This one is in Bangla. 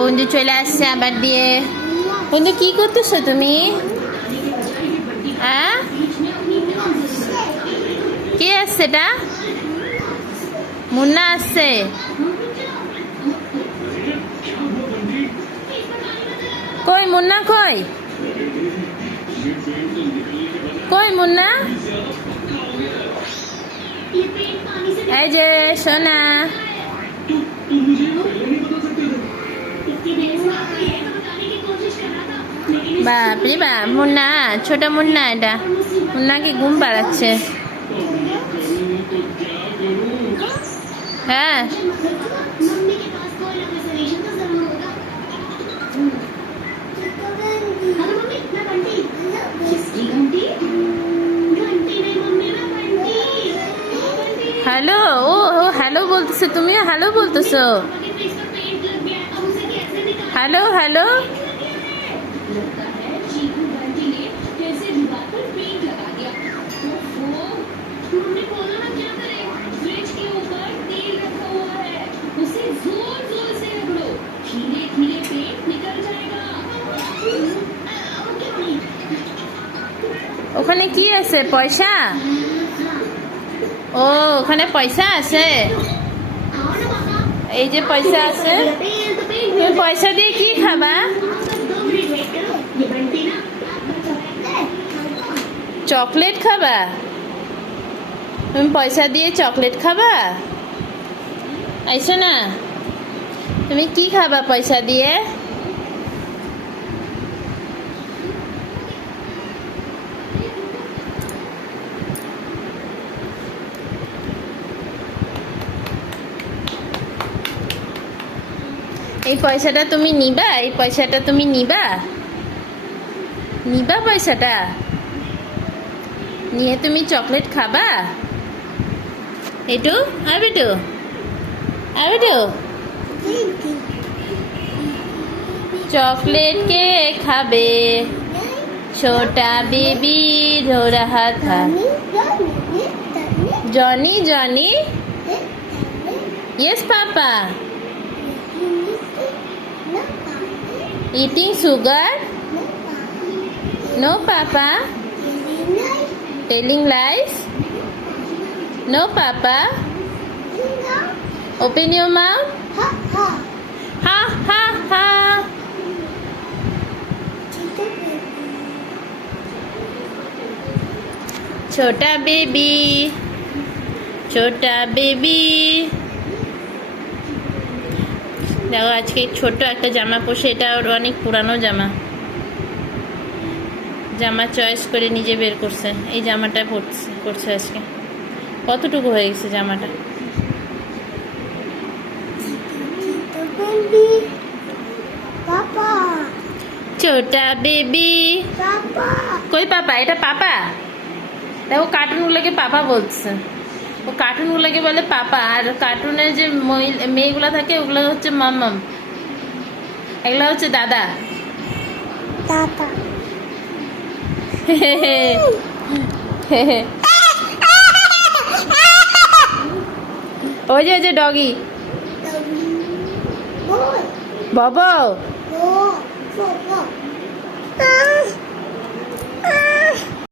বন্ধু চলে আসছে আবার দিয়ে। বন্ধু কি করতেছো তুমি? হ্যাঁ, কে আসছে এটা? মুন্না আসছে। কই মুন্না, কই কই মুন্না? এই যে সোনা। বাপরে বাপ, মুন্না, ছোট মুন্না, এটা মুন্নাকে ঘুম পাড়াচ্ছে। হ্যাঁ, হ্যালো। ও হ্যালো বলতেছো, তুমিও হ্যালো বলতেছো? Hello hello. ওখানে কি আছে? পয়সা? ও, ওখানে পয়সা আছে। এই যে পয়সা আছে। তুমি পয়সা দিয়ে কি খাবা? চকলেট খাবা? তুমি পয়সা দিয়ে চকলেট খাবা? আইসো না, তুমি কি খাবা পয়সা দিয়ে? এই পয়সাটা তুমি নিবা? এই পয়সাটা তুমি নিবা? নিবা পয়সাটা নিয়ে তুমি চকলেট খাবা? এটু আর বেটু, আর বেটু, चॉकलेट के खाबे छोटा बेबी रो रहा था। Johnny Johnny, yes papa. Eating sugar? No papa. Telling lies? No papa. Open your mouth. Ha ha हा। छोटा बेबी, छोटा बेबी। দেখো আজকে ছোট একটা জামা পরছে, এটা ওর অনেক পুরানো জামা। জামা চয়েস করে নিজে বের করছে, এই জামাটা পরছে আজকে। কতটুকু হয়ে গেছে জামাটা? ছোটা বেবি। কই পাপা? এটা পাপা? দেখো কার্টুনগুলোকে পাপা বলছে। ও কার্টুনগুলোকে বলে পাপা, আর কার্টুনের যে মেয়েগুলো থাকে ওগুলো হচ্ছে মাম্মাম, এগুলো হচ্ছে দাদা। ওই যে ডগি বাবা।